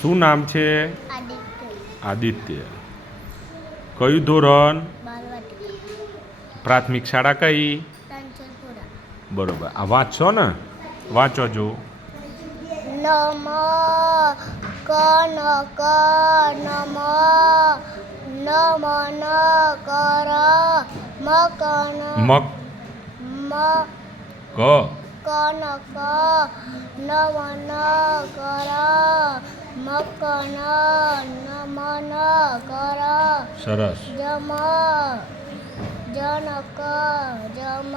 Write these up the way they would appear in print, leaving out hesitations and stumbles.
શું નામ છે? આદિત્ય. આદિત્ય. કયું ધોરણ? બાલવાટિકા. પ્રાથમિક શાળા કઈ? રણછોડપુરા. બરોબર. આ વાંચશો ને? વાંચો જો. નમ કનક નમ નમન કર મકન મક મ ક કનક નમન કર મકન નમન કર સરસ. જમ જનક જમ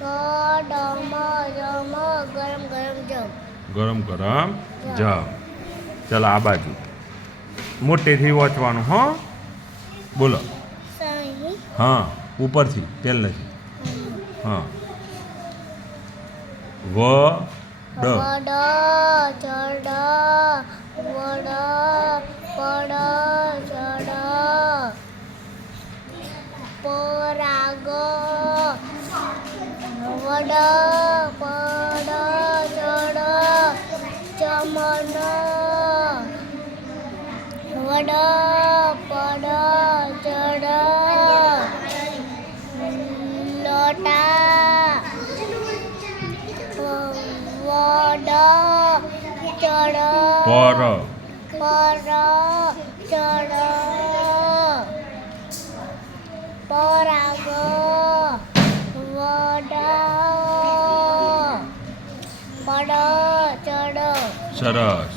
કડમ જમ ગરમ ગરમ જમ. ગરમ ગરમ જમ. ચાલો આ બાજુ મોટેથી વાંચવાનું હો. બોલો. સહી હા ઉપરથી પહેલેથી. હા વ ડ વડ ચડ વડ પડ ચડ પરાગ વડ પડ ચડ ચમન વડ પડ ચડ લોટા વડ ચડ પર પર ચડ પરાગ વડ પડ ચડ. સરસ.